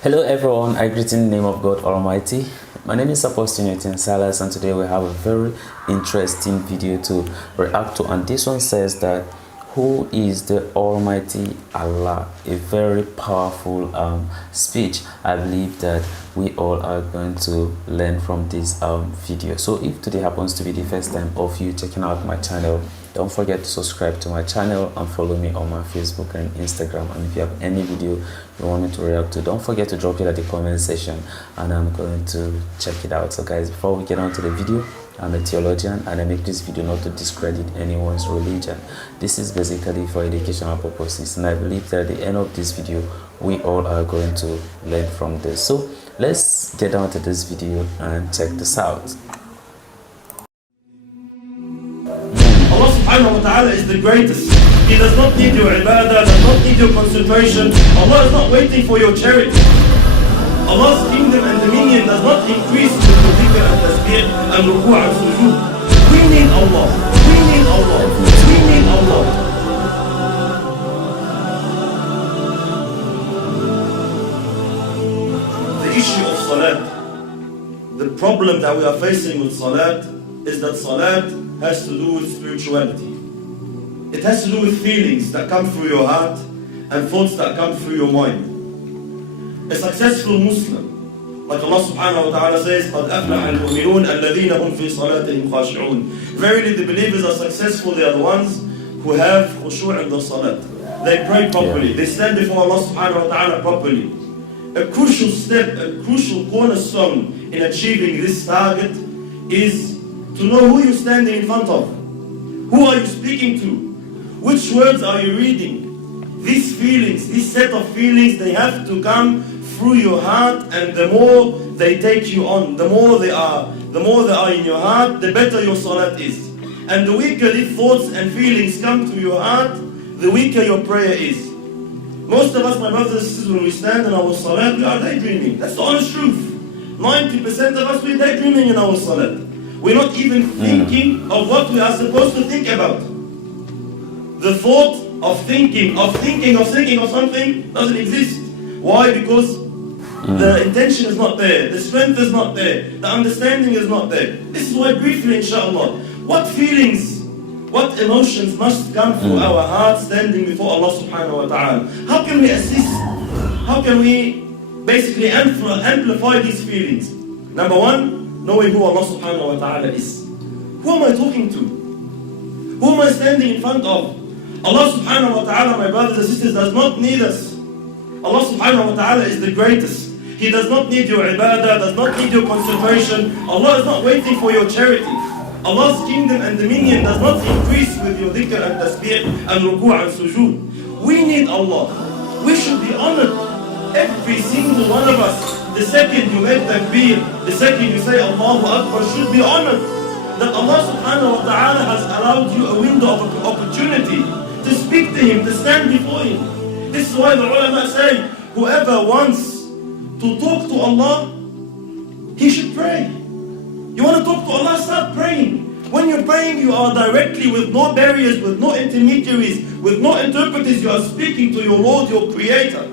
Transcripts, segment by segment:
Hello everyone, I greet in the name of God Almighty. My name is Apostle Silas, and today we have a very interesting video to react to, and this one says that who is the Almighty Allah? A very powerful speech. I believe that we all are going to learn from this video. So if today happens to be the first time of you checking out my channel, don't forget to subscribe to my channel and follow me on my Facebook and Instagram. And if you have any video you want me to react to, don't forget to drop it at the comment section and I'm going to check it out. So guys, before we get on to the video, I'm a theologian and I make this video not to discredit anyone's religion. This is basically for educational purposes, and I believe that at the end of this video we all are going to learn from this. So let's get on to this video and check this out. Allah subhanahu wa ta'ala is the greatest. He does not need your ibadah, does not need your concentration. Allah is not waiting for your charity. Allah's kingdom and dominion does not increase with your dhikr and tasbih and ruku' and sujood. We need Allah. We need Allah. We need Allah. The issue of salat, the problem that we are facing with salat is that salat has to do with spirituality. It has to do with feelings that come through your heart and thoughts that come through your mind. A successful Muslim, like Allah subhanahu wa ta'ala says, قَدْ أَفْلَحَ الْمُؤْمِنُونَ الَّذِينَ هُمْ فِي صَلَاتِهِمْ خَاشِعُونَ. Verily the believers are successful, they are the ones who have khushu' in the salat. They pray properly, they stand before Allah subhanahu wa ta'ala properly. A crucial step, a crucial cornerstone in achieving this target is to know who you're standing in front of. Who are you speaking to? Which words are you reading? These feelings, this set of feelings, they have to come through your heart, and the more they take you on, the more they are in your heart, the better your salat is. And the weaker these thoughts and feelings come to your heart, the weaker your prayer is. Most of us, my brothers and sisters, when we stand in our salat, we are daydreaming. That's the honest truth. 90% of us, we're daydreaming in our salat. We're not even thinking of what we are supposed to think about. The thought of thinking of something doesn't exist. Why? Because the intention is not there, the strength is not there, the understanding is not there. This is why briefly, inshallah, what feelings, what emotions must come through our hearts standing before Allah subhanahu wa ta'ala? How can we assist? How can we basically amplify these feelings? Number one, knowing who Allah subhanahu wa ta'ala is. Who am I talking to? Who am I standing in front of? Allah subhanahu wa ta'ala, my brothers and sisters, does not need us. Allah subhanahu wa ta'ala is the greatest. He does not need your ibadah, does not need your concentration. Allah is not waiting for your charity. Allah's kingdom and dominion does not increase with your dhikr and tasbih and ruku' and sujood. We need Allah. We should be honored. Every single one of us, the second you make takbir, the second you say Allahu Akbar, should be honored. That Allah subhanahu wa ta'ala has allowed you a window of opportunity to speak to Him, to stand before Him. This is why the ulama say, whoever wants to talk to Allah, he should pray. You want to talk to Allah, start praying. When you're praying, you are directly, with no barriers, with no intermediaries, with no interpreters, you are speaking to your Lord, your Creator.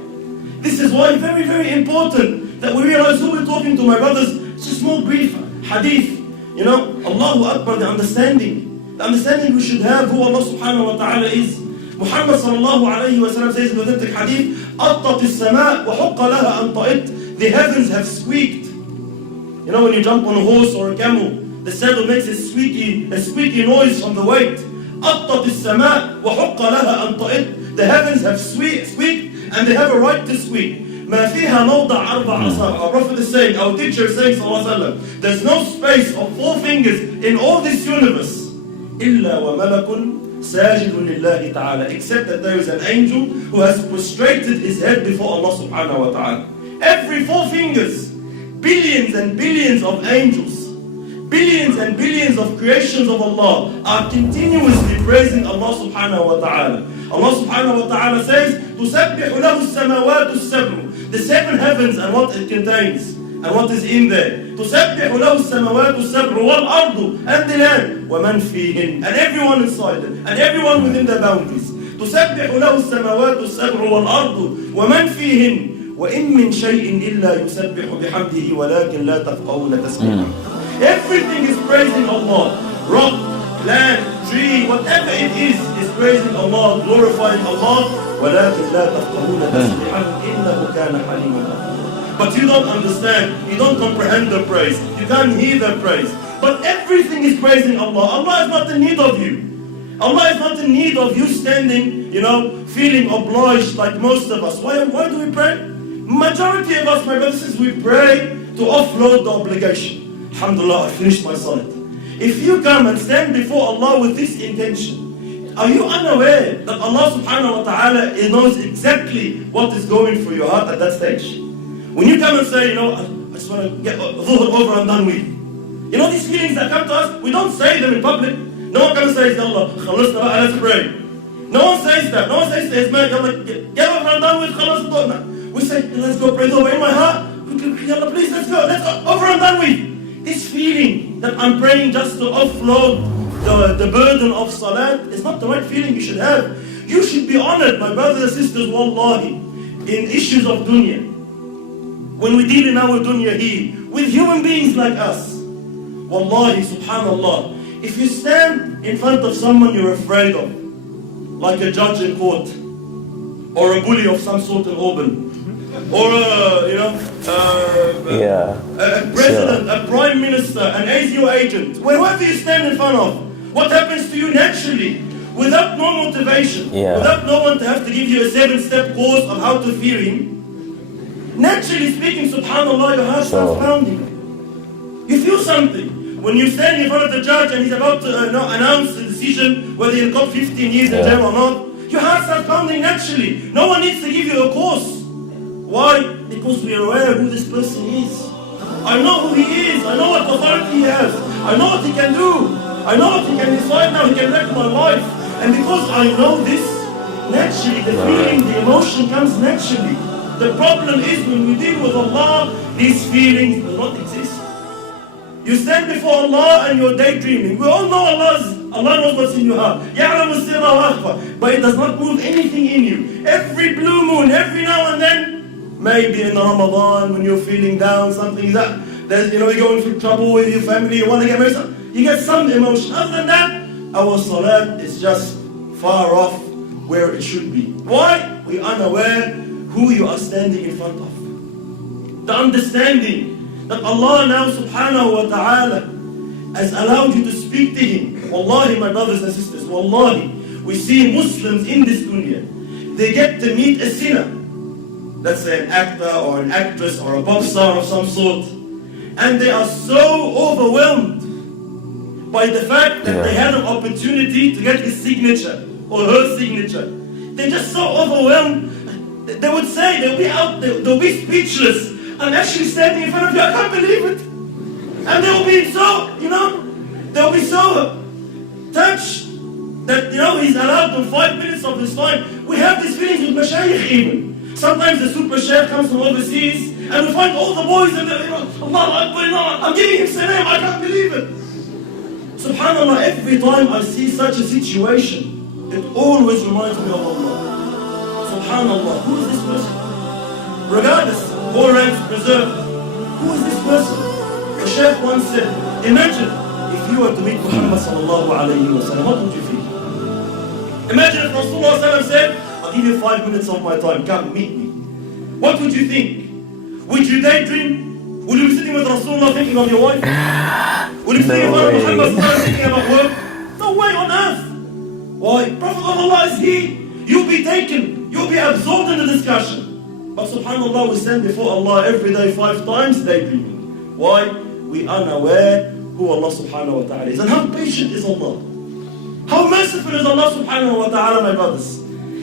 This is why very, very important that we realize who we're talking to, my brothers. It's a small brief hadith. You know, Allahu Akbar, the understanding we should have who Allah subhanahu wa ta'ala is. Muhammad sallallahu alayhi wa sallam says in the authentic hadith, أَطَّتِ السَّمَاء وَحُقَّ لَهَا أَنْ طَئِتْ. The heavens have squeaked. You know, when you jump on a horse or a camel, the saddle makes a squeaky noise from the weight. أَطَّتِ السَّمَاء وَحُقَّ لَهَا أَنْ طَئِتْ. The heavens have squeaked, and they have a right to squeak. ما فيها موضع أربع أصابع. Our Prophet is saying, our teacher is saying, sallallahu alaihi wasallam, there's no space of 4 fingers in all this universe, إلا وملك ساجد لله تعالى, except that there is an angel who has prostrated his head before Allah subhanahu wa ta'ala. Every 4 fingers, billions and billions of angels, billions and billions of creations of Allah are continuously praising Allah subhanahu wa ta'ala. Allah subhanahu wa ta'ala says, تُسَبِّحُ لَهُ السَّمَوَاتُ السَّبْعُ. The 7 heavens and what it contains and what is in there. تُسَبِّحُ لَهُ السَّمَوَاتُ السَّبْعُ وَالْأَرْضُ, and the land, وَمَنْ فِيهِنْ, and everyone inside it, and everyone within the boundaries. تُسَبِّحُ لَهُ السَّمَوَاتُ السَّبْعُ وَالْأَرْضُ وَمَنْ فِيهِنْ وَإِن مِّن شَيْءٍ إِلَّا يُسَبِّحُ بِحَمْدِهِ وَلَكِنْ لَا تَفْقَهُونَ تَسْبِيحَهُ. Everything is praising Allah. Rock, land, tree, whatever it is praising Allah, glorifying Allah. وَلَكِنْ لَا تَفْقَهُونَ تَسْبِحَهُ إِنَّهُ كَانَ حَلِيمًا غَفُورًا. But you don't understand, you don't comprehend the praise, you can't hear the praise. But everything is praising Allah. Allah is not in need of you. Allah is not in need of you standing, feeling obliged like most of us. Why do we pray? Majority of us, my brothers, we pray to offload the obligation. Alhamdulillah, I finished my salat. If you come and stand before Allah with this intention, are you unaware that Allah subhanahu wa ta'ala knows exactly what is going through your heart at that stage? When you come and say, I just want to get dhuhr over and done with. These feelings that come to us, we don't say them in public. No one comes and says, Allah, khalasna ba'a, let's pray. No one says that. No one says to his man, get over and done with, khalas. We say, let's go pray over in my heart. Allah, please, let's go over and done with. This feeling that I'm praying just to offload the burden of salat is not the right feeling you should have. You should be honored, my brothers and sisters, wallahi, in issues of dunya. When we deal in our dunya here, with human beings like us, wallahi, subhanallah, if you stand in front of someone you're afraid of, like a judge in court, or a bully of some sort in Auburn, or a president, a prime minister, an ASU agent, wherever you stand in front of, what happens to you naturally, without no motivation, without no one to have to give you a 7-step course of how to fear him, naturally speaking, subhanallah, your heart starts pounding. You feel something. When you stand in front of the judge and he's about to announce the decision whether you'll got 15 years in jail or not, your heart starts pounding naturally. No one needs to give you a course. Why? Because we are aware who this person is. I know who he is. I know what authority he has. I know what he can do. I know what he can decide now. He can wreck my life. And because I know this, naturally the feeling, the emotion comes naturally. The problem is when we deal with Allah, these feelings do not exist. You stand before Allah and you're daydreaming. We all know Allah knows what's in your heart. يَعْلَمُ السِّرَّ وَأَخْفَى. But it does not move anything in you. Every blue moon, every now and then, maybe in Ramadan when you're feeling down, something that you're going through trouble with your family, you want to get married, you get some emotion. Other than that, our salat is just far off where it should be. Why? We are unaware who you are standing in front of. The understanding that Allah now subhanahu wa ta'ala has allowed you to speak to Him. Wallahi, my brothers and sisters, wallahi, we see Muslims in this dunya, they get to meet a sinner, let's say an actor or an actress or a pop star of some sort, and they are so overwhelmed by the fact that they had an opportunity to get his signature or her signature. They're just so overwhelmed, they would say, they'll be speechless. I'm actually standing in front of you, I can't believe it. And they'll be so touched that, he's allowed them 5 minutes of his time. We have these feelings with mashayikh even. Sometimes the super sheikh comes from overseas and we find all the boys and they're, Allah Akbar, I'm giving him salam, I can't believe it. Subhanallah, every time I see such a situation, it always reminds me of Allah. Subhanallah, who is this person? Regardless, all ranks preserved. Who is this person? The Shaykh once said, imagine if you were to meet Muhammad sallallahu alayhi wa sallam, what would you feel? Imagine if Rasulullah sallallahu said, I'll give you 5 minutes of my time, come meet me. What would you think? Would you daydream? Would you be sitting with Rasulullah thinking of your wife? Would you be sitting with Muhammad sallallahu alayhi wa sallam thinking about work? No way on earth. Why? Prophet of Allah is here. You'll be taken. You'll be absorbed in the discussion. But subhanallah, we stand before Allah every day 5 times daydreaming. Why? We are unaware who Allah subhanahu wa ta'ala is. And how patient is Allah? How merciful is Allah subhanahu wa ta'ala, my brothers?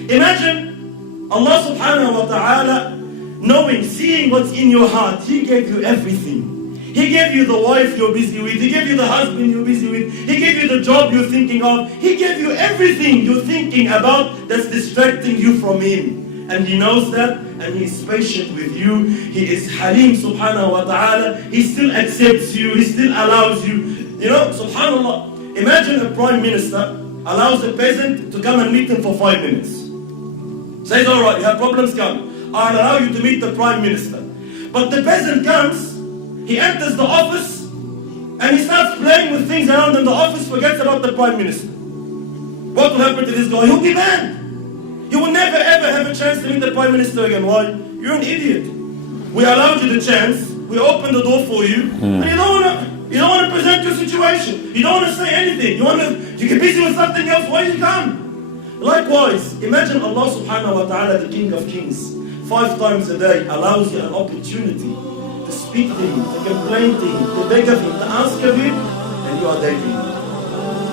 Imagine Allah subhanahu wa ta'ala knowing, seeing what's in your heart. He gave you everything. He gave you the wife you're busy with. He gave you the husband you're busy with. He gave you the job you're thinking of. He gave you everything you're thinking about that's distracting you from Him. And He knows that, and He is patient with you. He is Halim subhanahu wa ta'ala. He still accepts you. He still allows you. Subhanallah. Imagine a prime minister allows a peasant to come and meet him for 5 minutes. Says, alright, you have problems, come. I'll allow you to meet the Prime Minister. But the peasant comes, he enters the office, and he starts playing with things around in the office, forgets about the Prime Minister. What will happen to this guy? He'll be banned. You will never ever have a chance to meet the Prime Minister again. Why? You're an idiot. We allowed you the chance, we opened the door for you, and you don't want to present your situation. You don't want to say anything. You get busy with something else. Why you come? Likewise, imagine Allah subhanahu wa ta'ala, the King of Kings, 5 times a day allows you an opportunity to speak to him, to complain to him, to beg of him, to ask of him, and you are dating him.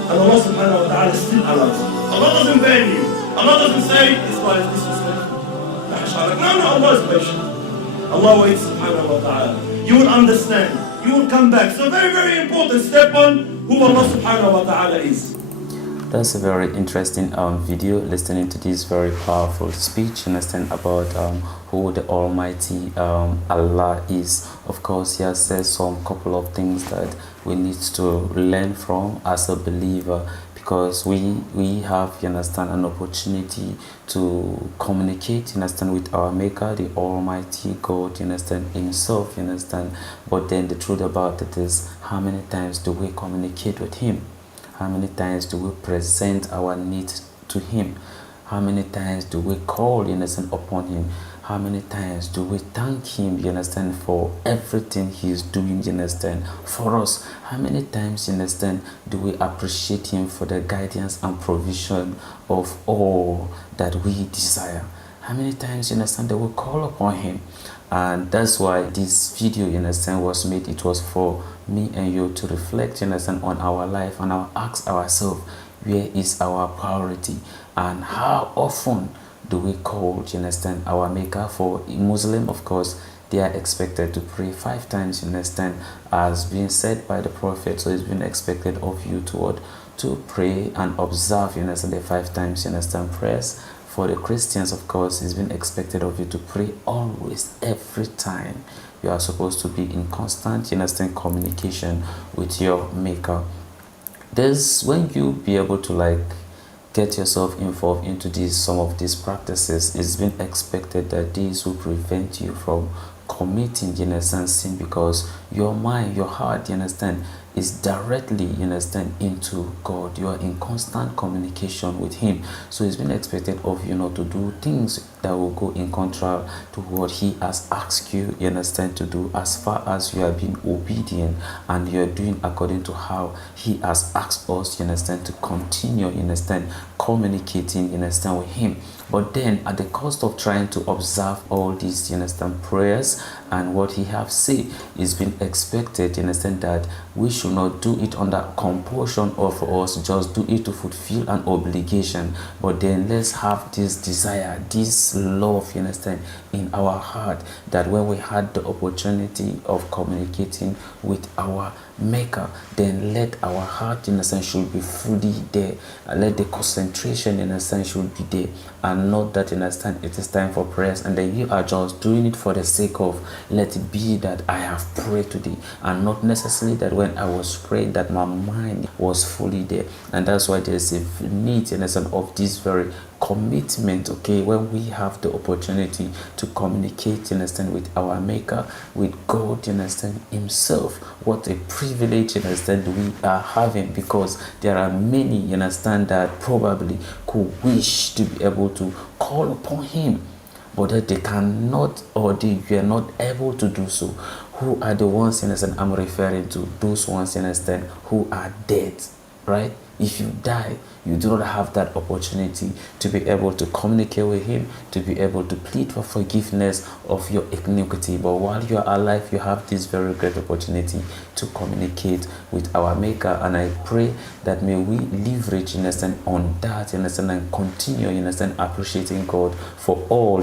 And Allah subhanahu wa ta'ala still allows you. Allah doesn't ban you. Allah doesn't say, this guy is disrespectful. No, Allah is patient. Allah waits subhanahu wa ta'ala. You will understand. You will come back. So very, very important step on who Allah subhanahu wa ta'ala is. That's a very interesting video, listening to this very powerful speech, understand about who the Almighty Allah is. Of course, he has said some couple of things that we need to learn from as a believer, because we have, you understand, an opportunity to communicate, you understand, with our Maker, the Almighty God, you understand, himself, you understand. But then the truth about it is, how many times do we communicate with him? How many times do we present our needs to him? How many times do we call, you understand, upon him? How many times do we thank him, you understand, for everything he is doing, you understand, for us? How many times, you understand, do we appreciate him for the guidance and provision of all that we desire? How many times, you understand, that we call upon him? And that's why this video, you understand, was made. It was for me and you to reflect, you understand, on our life, and I'll ask ourselves, where is our priority, and how often do we call, you understand, our Maker? For a Muslim, of course, they are expected to pray 5 times, you understand, as being said by the Prophet. So it's been expected of you to pray and observe, you understand, the 5 times, you understand, prayers. For the Christians, of course, it's been expected of you to pray always, every time. You are supposed to be in constant, you understand, communication with your Maker. There's when you be able to get yourself involved into some of these practices, it's been expected that these will prevent you from committing, you understand, sin, because your mind, your heart, you understand, is directly, you understand, into God. You are in constant communication with him. So it's been expected of you not to do things that will go in contrary to what he has asked you, you understand, to do, as far as you are being obedient and you are doing according to how he has asked us, you understand, to continue, you understand, communicating, you understand, with him. But then at the cost of trying to observe all these, you understand, prayers and what he have said, is been expected, you understand, that we should not do it under compulsion of us, just do it to fulfill an obligation. But then let's have this desire, this love, you understand, in our heart, that when we had the opportunity of communicating with our Maker, then let our heart, in a sense, should be fully there. Let the concentration, in a sense, should be there, and not that, in a sense, it is time for prayers and then you are just doing it for the sake of, let it be that I have prayed today, and not necessarily that when I was praying that my mind was fully there. And that's why there's a need, in a sense, of this very commitment, okay, when we have the opportunity to communicate, you understand, with our Maker, with God, you understand, himself. What a privilege, you understand, we are having, because there are many, you understand, that probably could wish to be able to call upon him, but that they cannot, or they were not able to do so. Who are the ones, you understand, I'm referring to? Those ones, you understand, who are dead, right? If you die, you do not have that opportunity to be able to communicate with him, to be able to plead for forgiveness of your iniquity. But while you are alive, you have this very great opportunity to communicate with our Maker. And I pray that may we leverage, you understand, on that, you understand, and continue, you understand, appreciating God for all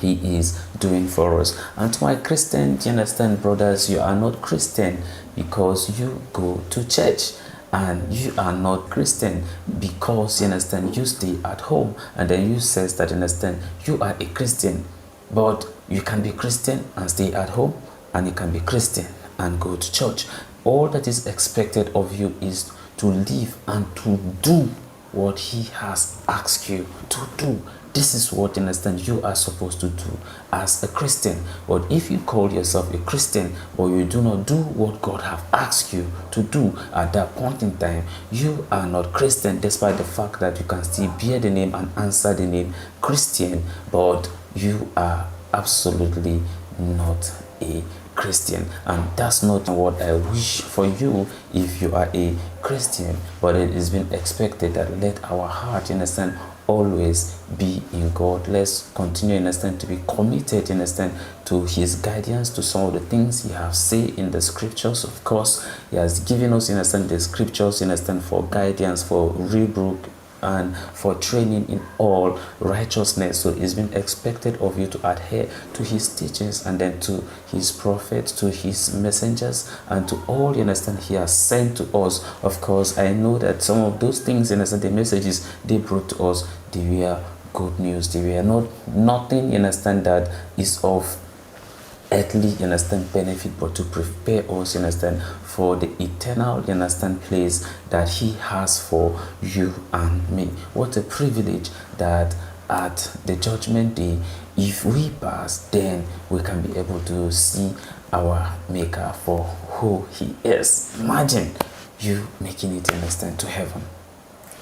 he is doing for us. And to my Christian, you understand, brothers, you are not Christian because you go to church. And you are not Christian because, you understand, you stay at home. And then you says that, you understand, you are a Christian. But you can be Christian and stay at home, and you can be Christian and go to church. All that is expected of you is to live and to do what he has asked you to do. This is what, you understand, you are supposed to do as a Christian. But if you call yourself a Christian, but you do not do what God have asked you to do at that point in time, you are not Christian, despite the fact that you can still bear the name and answer the name Christian, but you are absolutely not a Christian. And that's not what I wish for you if you are a Christian. But it is been expected that let our heart, understand, always be in God. Let's continue, understand, to be committed, understand, to his guidance, to some of the things he has said in the scriptures. Of course, he has given us, understand, the scriptures, understand, for guidance, for rebuke, and for training in all righteousness. So it's been expected of you to adhere to his teachings, and then to his prophets, to his messengers, and to all, you understand, he has sent to us. Of course, I know that some of those things, you understand, the messages they brought to us, they were good news. They were not nothing, you understand, that is of earthly, you understand, benefit, but to prepare us, you understand, for the eternal, you understand, place that he has for you and me. What a privilege that at the judgment day, if we pass, then we can be able to see our maker for who he is. Imagine you making it, understand, to heaven.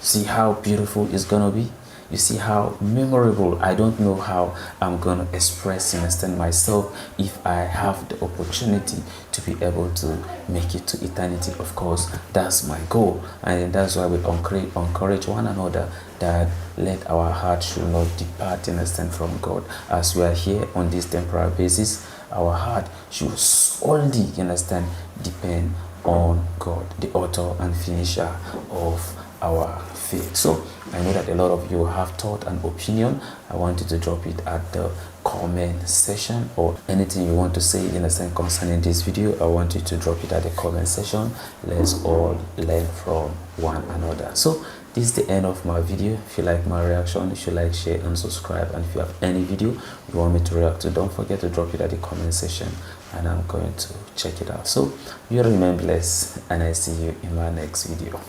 See how beautiful it's gonna be. You see how memorable. I don't know how I'm going to express, understand, myself if I have the opportunity to be able to make it to eternity. Of course, that's my goal, and that's why we encourage one another that let our heart should not depart, understand, from God. As we are here on this temporary basis, our heart should solely, understand, depend on God, the author and finisher of our faith. So I know that a lot of you have thought and opinion. I want you to drop it at the comment section, or anything you want to say, you understand, concerning this video. I want you to drop it at the comment section. Let's all learn from one another. So this is the end of my video. If you like my reaction, you should like, share, and subscribe. And if you have any video you want me to react to, don't forget to drop it at the comment section, and I'm going to check it out. So you remain blessed, and I see you in my next video.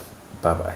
Bye bye.